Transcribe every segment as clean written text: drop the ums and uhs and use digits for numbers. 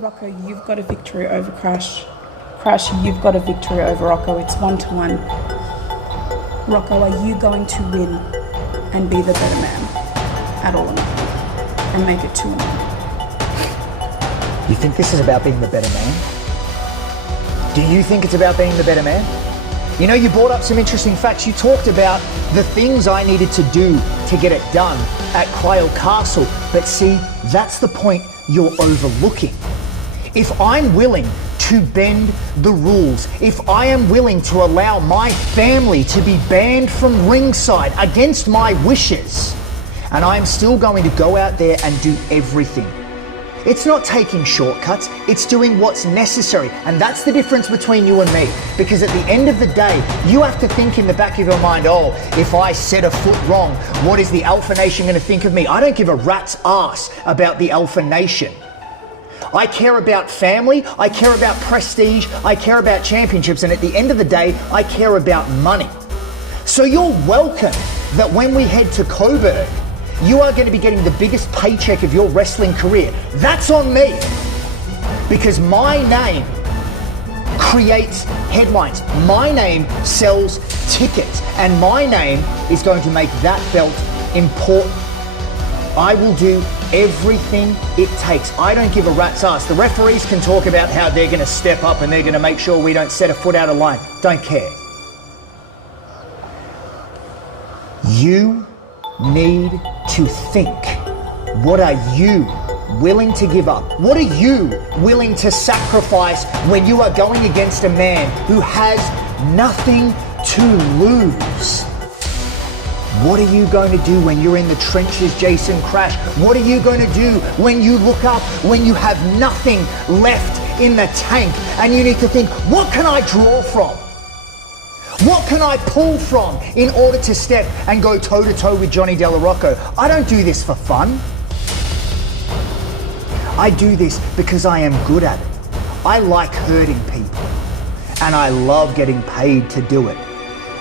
Rocco, you've got a victory over Krash. Krash, you've got a victory over Rocco. It's 1-1. Rocco, are you going to win and be the better man at All or Nothing and make it 2-1? You think this is about being the better man? Do you think it's about being the better man? You know, you brought up some interesting facts. You talked about the things I needed to do to get it done at Crail Castle. But see, that's the point you're overlooking. If I'm willing to bend the rules, if I am willing to allow my family to be banned from ringside against my wishes, and I am still going to go out there and do everything. It's not taking shortcuts, it's doing what's necessary. And that's the difference between you and me. Because at the end of the day, you have to think in the back of your mind, oh, if I set a foot wrong, what is the Alpha Nation going to think of me? I don't give a rat's ass about the Alpha Nation. I care about family, I care about prestige, I care about championships, and at the end of the day, I care about money. So you're welcome that when we head to Coburg, you are going to be getting the biggest paycheck of your wrestling career. That's on me. Because my name creates headlines. My name sells tickets. And my name is going to make that belt important. I will do everything it takes. I don't give a rat's ass. The referees can talk about how they're going to step up and they're going to make sure we don't set a foot out of line. Don't care. You need to think. What are you willing to give up? What are you willing to sacrifice when you are going against a man who has nothing to lose? What are you going to do when you're in the trenches, Jayson Krash? What are you going to do when you look up, when you have nothing left in the tank and you need to think, what can I draw from? What can I pull from in order to step and go toe-to-toe with Johnny Della Rocco? I don't do this for fun. I do this because I am good at it. I like hurting people. And I love getting paid to do it.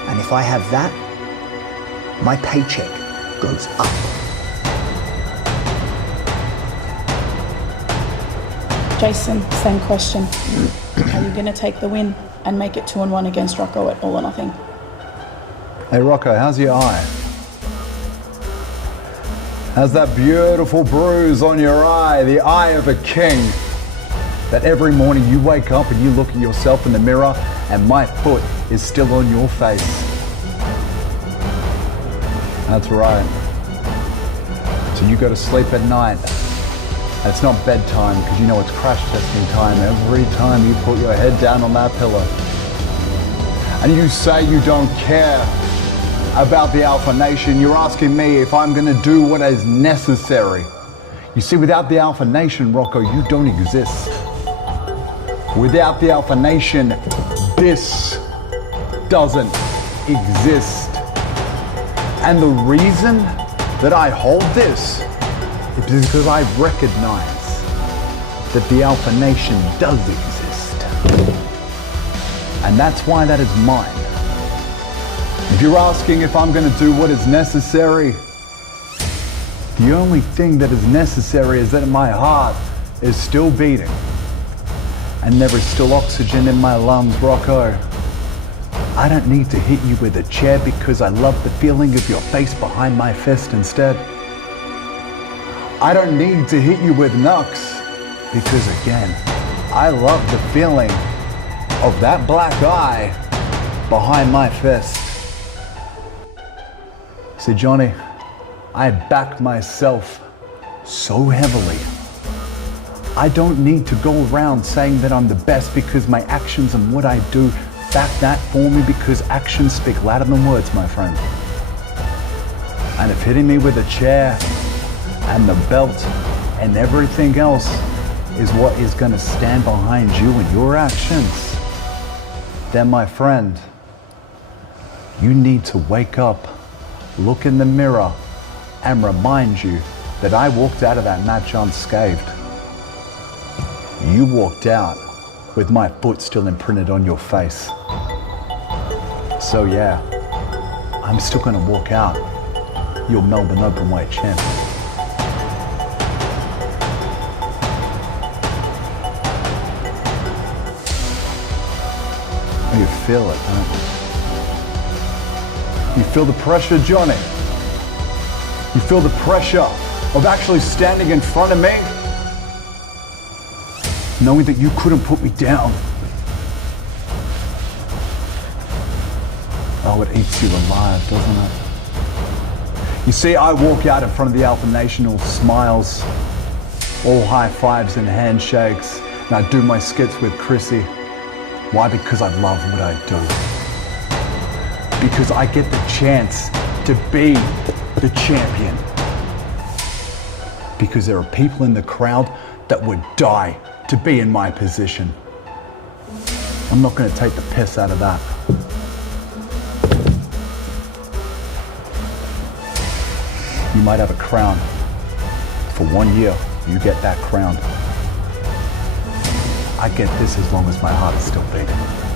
And if I have that, my paycheck goes up. Jason, same question. Are you going to take the win and make it 2-1 against Rocco at All or Nothing? Hey Rocco, how's your eye? How's that beautiful bruise on your eye, the eye of a king? That every morning you wake up and you look at yourself in the mirror and my foot is still on your face. That's right. So you go to sleep at night. It's not bedtime because you know it's crash testing time every time you put your head down on that pillow. And you say you don't care about the Alpha Nation. You're asking me if I'm going to do what is necessary. You see, without the Alpha Nation, Rocco, you don't exist. Without the Alpha Nation, this doesn't exist. And the reason that I hold this is because I recognize that the Alpha Nation does exist. And that's why that is mine. If you're asking if I'm going to do what is necessary, the only thing that is necessary is that my heart is still beating and there is still oxygen in my lungs, Rocco. I don't need to hit you with a chair because I love the feeling of your face behind my fist instead. I don't need to hit you with Nux because again, I love the feeling of that black eye behind my fist. See, Johnny, I back myself so heavily. I don't need to go around saying that I'm the best because my actions and what I do back that for me, because actions speak louder than words, my friend. And if hitting me with a chair and the belt and everything else is what is going to stand behind you and your actions, then my friend, you need to wake up, look in the mirror, and remind you that I walked out of that match unscathed. You walked out with my foot still imprinted on your face. So yeah, I'm still gonna walk out your Melbourne Openweight champion. You feel it, don't you? You feel the pressure, Johnny? You feel the pressure of actually standing in front of me? Knowing that you couldn't put me down. Oh, it eats you alive, doesn't it? You see, I walk out in front of the Alpha Nation, all smiles, all high fives and handshakes, and I do my skits with Chrissy. Why? Because I love what I do. Because I get the chance to be the champion. Because there are people in the crowd that would die to be in my position. I'm not going to take the piss out of that. You might have a crown. For 1 year, you get that crown. I get this as long as my heart is still beating.